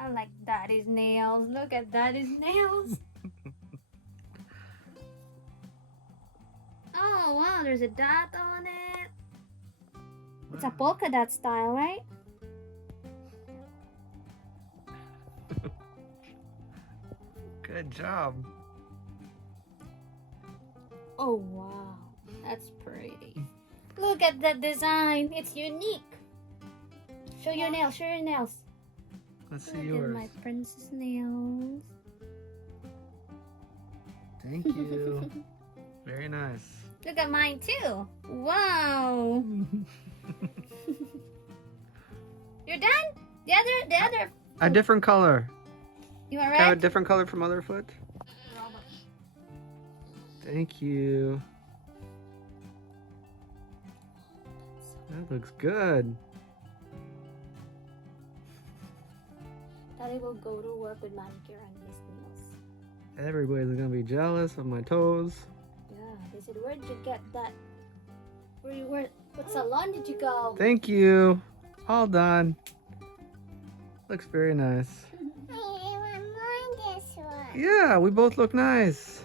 I like Daddy's nails. Look at Daddy's nails. Oh wow, there's a dot on it. It's a polka dot style, right? Good job. Oh wow, that's pretty. Look at that design. It's unique. Show your nails. Show your nails. Let's see Look yours. at my princess nails. Thank you. Very nice. Look at mine too. Wow. You're done? The other. A different color. You want Have a red? different color from other foot. Thank you. That looks good. Daddy will go to work with manicure on his nails. Everybody's gonna be jealous of my toes. Yeah, they said, where'd you get that? What salon did you go? Thank you. All done. Looks very nice. I want more this one. Yeah, we both look nice.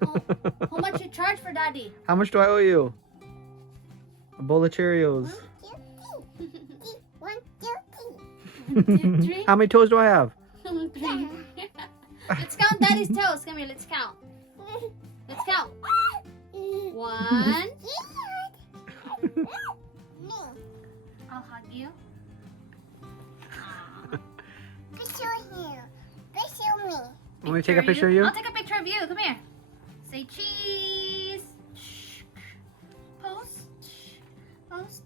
How much you charge for Daddy? How much do I owe you? A bowl of Cheerios. 1, 2, 3. 2, 3. How many toes do I have? 3. Let's count Daddy's toes. Come here, let's count. Let's count. 1. Me. I'll hug you. Picture him. Picture me. Want me to take a picture of you? I'll take a picture of you. Come here. Say cheese. Pose. Pose.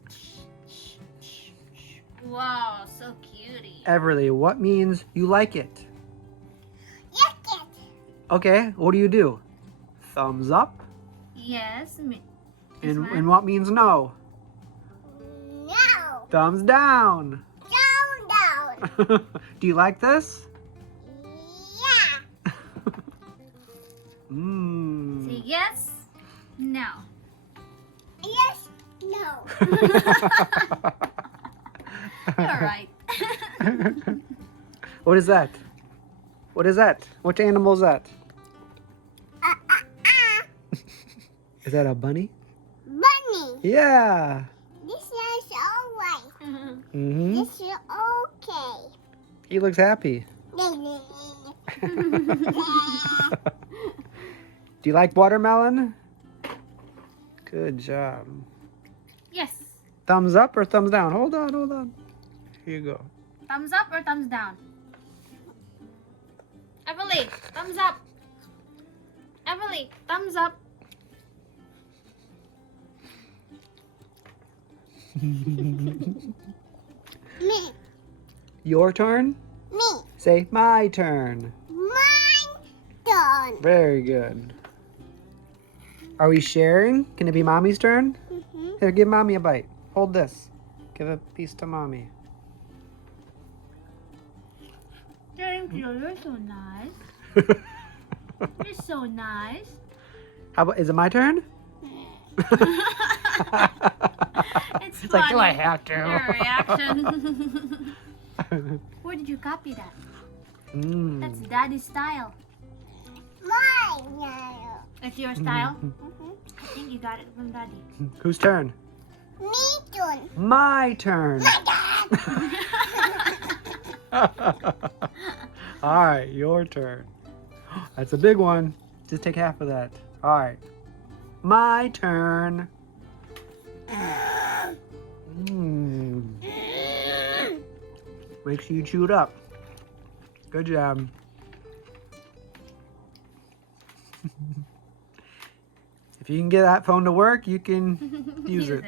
Wow, so cutie. Everly, what means you like it? Look it. Okay, what do you do? Thumbs up. Yes. And what means no? No. Thumbs down. Down. Do you like this? Yeah. Mmm. Say yes. No. Yes. No. You're right. What is that? What is that? What animal is that? Is that a bunny? Bunny. Yeah. This is alright. Mm-hmm. This is okay. He looks happy. Do you like watermelon? Good job. Yes. Thumbs up or thumbs down? Hold on, hold on. Here you go. Thumbs up or thumbs down? Everly, thumbs up. Everly, thumbs up. Me. Your turn? Me. Say my turn. Mine. Done. Very good. Are we sharing? Can it be mommy's turn? Here, give mommy a bite. Hold this. Give a piece to mommy. Thank you. You're so nice. You're so nice. How about, is it my turn? It's It's funny. like, do I have Your to? reaction. Where did you copy that? That's Daddy's style. Mine. No. It's your style? I think you got it from Daddy. Whose turn? Me done. My turn. All right, your turn. That's a big one. Just take half of that. All right. My turn. Make sure you chew it up. Good job. If you can get that phone to work, you can use it.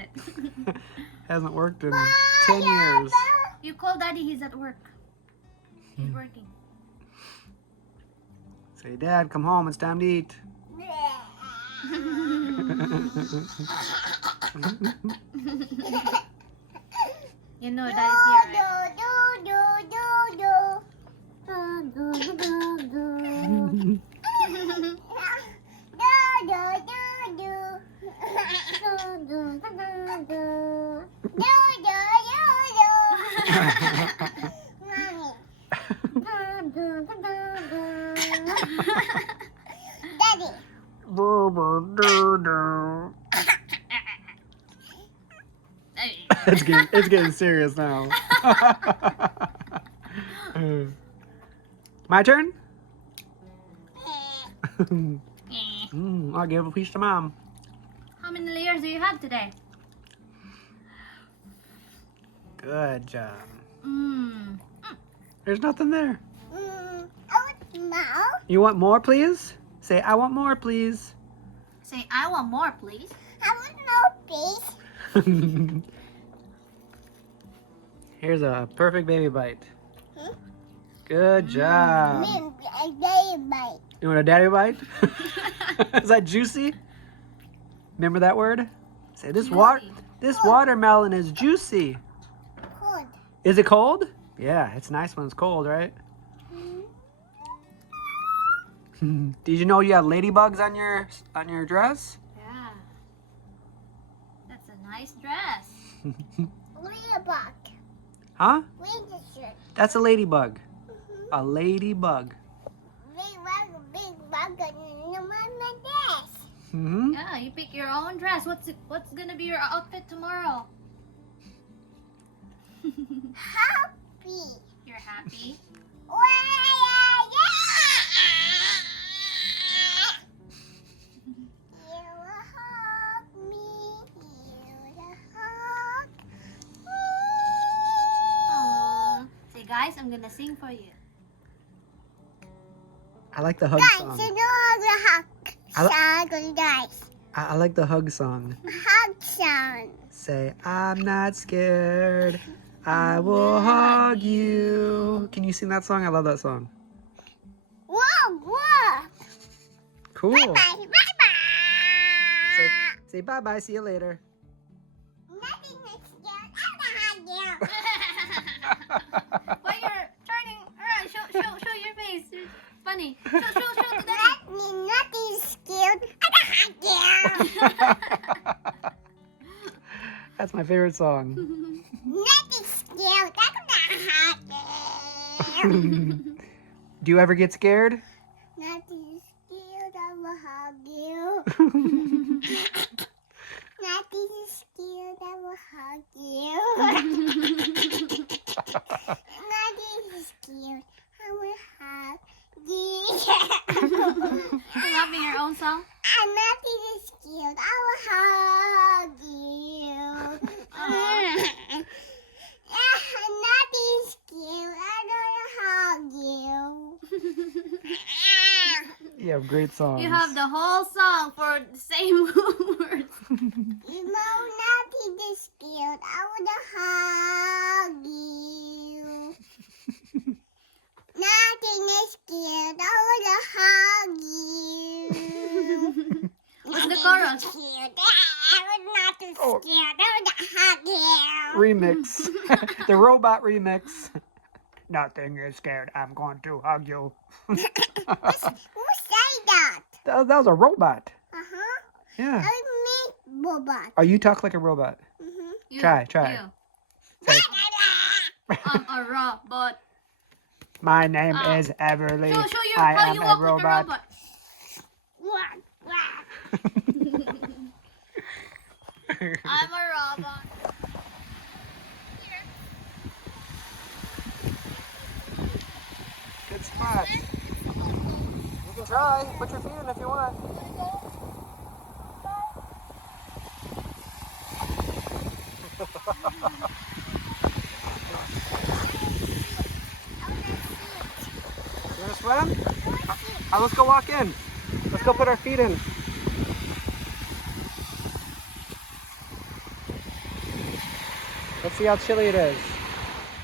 Hasn't worked in 10 years. You call Daddy, he's at work. He's working. Say, Dad, come home. It's time to eat. You know Daddy's here, right? It's getting serious now. My turn? I'll give a piece to Mom. How many layers do you have today? Good job. Mm. There's nothing there. I want more. You want more, please? Say, I want more, please. Say, I want more, please. I want more, please. Here's a perfect baby bite. Hmm? Good job. A day bite. You want a daddy bite? Is that juicy? Remember that word? Say, this watermelon is juicy. Cold. Is it cold? Yeah, it's nice when it's cold, right? Did you know you have ladybugs on your dress? Yeah. That's a nice dress. Ladybug. Huh? Ladybug. That's a ladybug. A ladybug. Big bug on my desk. Mm-hmm. Yeah, you pick your own dress. What's gonna be your outfit tomorrow? Happy. You're happy? You hug me. You hug me. Aww. Say, guys, I'm gonna sing for you. I like the hug Guys, song. you know how to hug. Guys. I like the hug song. Hug sound. Say, I'm not scared. I will hug you. Can you sing that song? I love that song. Whoa, whoa. Cool. Bye bye, bye bye. Say bye-bye. See you later. Nothing is scared. I'm gonna hug you. While you're turning around, show your face. It's funny. Show to daddy. Nothing is scared. I'm gonna hug That's my favorite song. you. Nothing is scared. I'm gonna hug you. Do you ever get scared? Nothing is scared. I will hug you. Nothing is scared. I will hug you. Nothing is scared. I will hug you. You're loving your own song? I'm nothing is scared. I will hug you. Nothing is scared. I don't hug you. You have great songs. You have the whole song for the same words. You know nothing is scared. I want to hug you. Nothing is scared. I want to hug you. What's the chorus? Scared. I was not scared. I want to hug you. Remix. The robot remix. Nothing is scared. I'm going to hug you. Who say that? That was a robot. Uh-huh. Yeah. I mean robot. Oh, you talk like a robot. Mm-hmm. You, Try. You. Say, I'm a robot. my name is Everly. Show you I how am you a walk like a robot. robot. I'm a robot. Good spot. You can try. Put your feet in if you want. You want to swim? Let's go walk in. Let's go put our feet in. Let's see how chilly it is.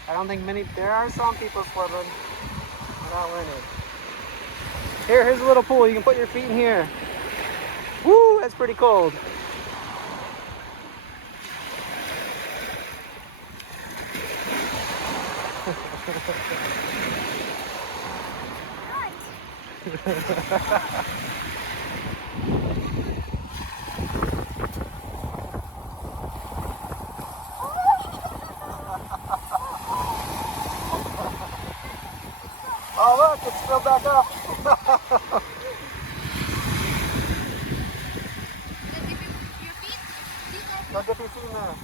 I don't think there are some people swimming. But not many. Here's a little pool. You can put your feet in here. Woo, that's pretty cold. Oh look, it's filled back up. Go dip your feet in there.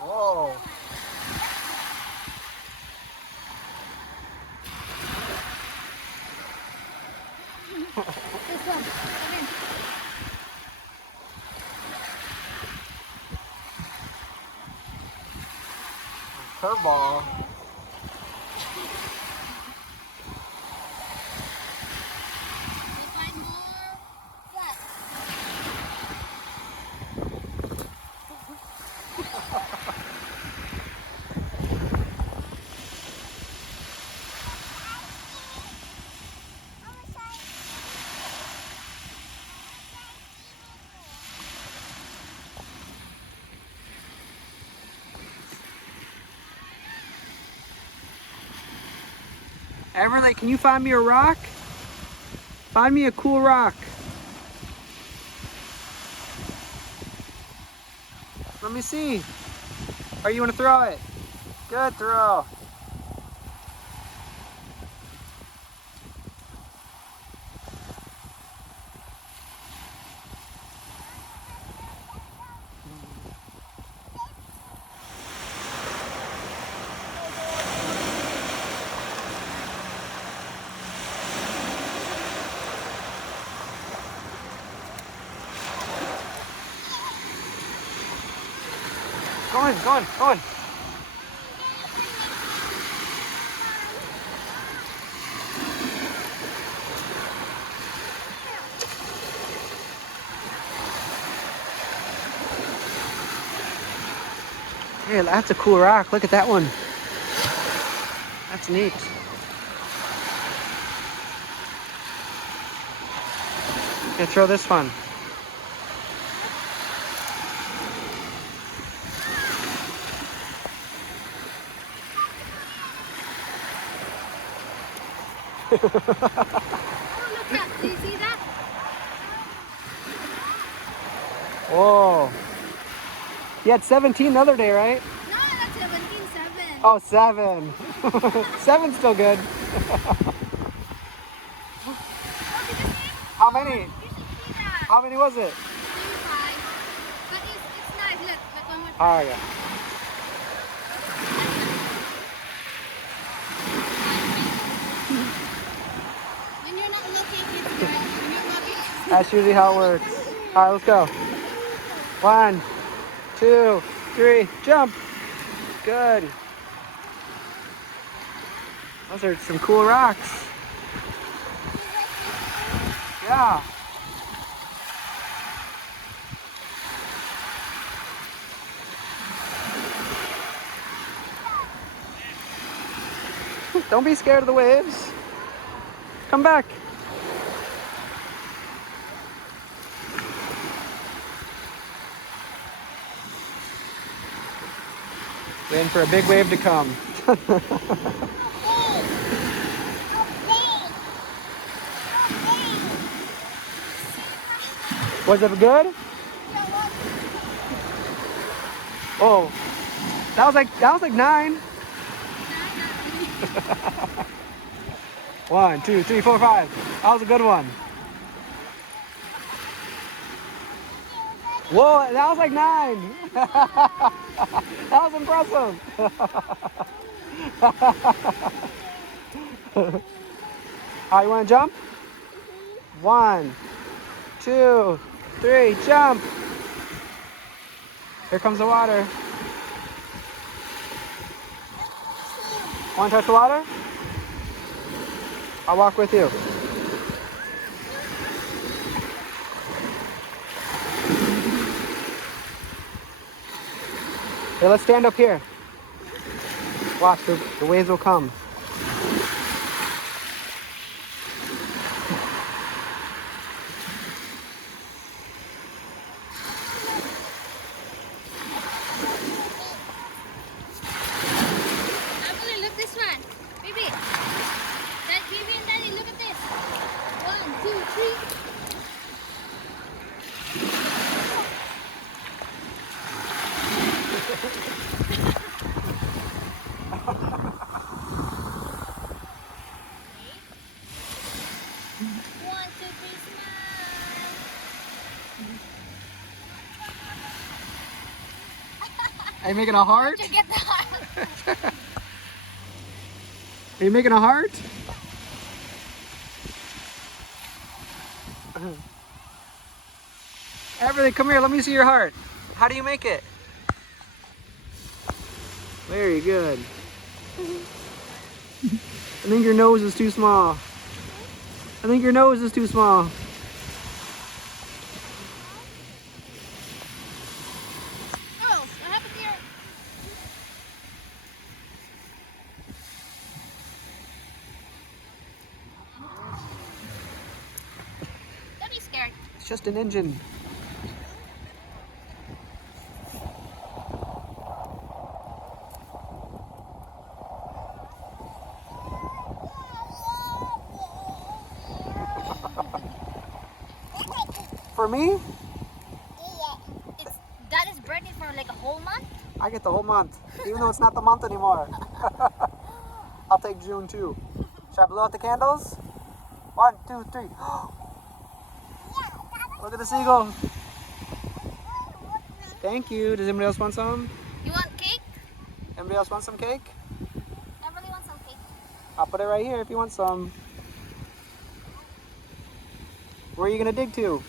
Whoa. This one. Come in. Curveball. Find more flat. Everly, can you find me a rock? Find me a cool rock. Let me see. Or you want to throw it? Good throw. Go on. Hey, that's a cool rock. Look at that one. That's neat. Yeah, throw this one. Oh, look that. Do you see that? Whoa. You had 17 the other day, right? No, that's 17.7. Oh, 7. 7's still good. How many? You should see that. How many was it? Maybe 5. But it's nice. Look one more time. Oh, yeah. When you're not looking, it's good. When you're looking, That's usually how it works. All right, let's go. 1, 2, 3, jump. Good. Those are some cool rocks. Yeah. Don't be scared of the waves. Come back. Waiting for a big wave to come. Was it good? Oh, that was like 9. 1, 2, 3, 4, 5. That was a good one. Whoa, that was like 9. That was impressive. All right, you want to jump? 1, 2, 3, jump. Here comes the water. Want to touch the water? I'll walk with you. Hey, let's stand up here. Watch, the waves will come. Look this one. Baby. Baby and Daddy, look at this. 1, Are you making a heart? Did you get the heart? Are you making a heart? Everything, come here, let me see your heart. How do you make it? Very good. I think your nose is too small. I think your nose is too small. Oh, what happened here? Don't be scared. It's just an engine. For me, It's that is birthday for like a whole month. I get the whole month, even though it's not the month anymore. I'll take June too. Should I blow out the candles? 1, 2, 3. Look at the seagulls. Thank you. Does anybody else want some? You want cake? Anybody else want some cake? I really want some cake. I'll put it right here if you want some. Where are you gonna dig to?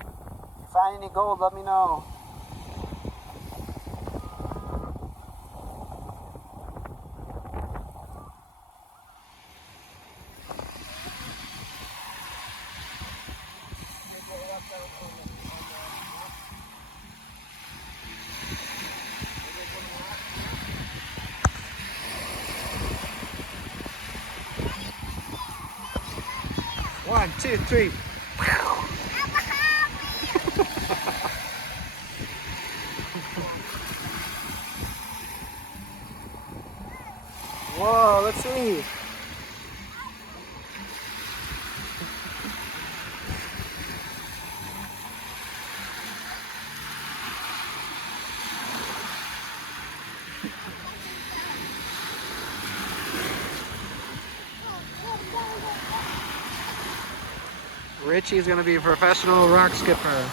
If you find any gold, let me know. One, two, three. Whoa, let's see. Richie's gonna be a professional rock skipper.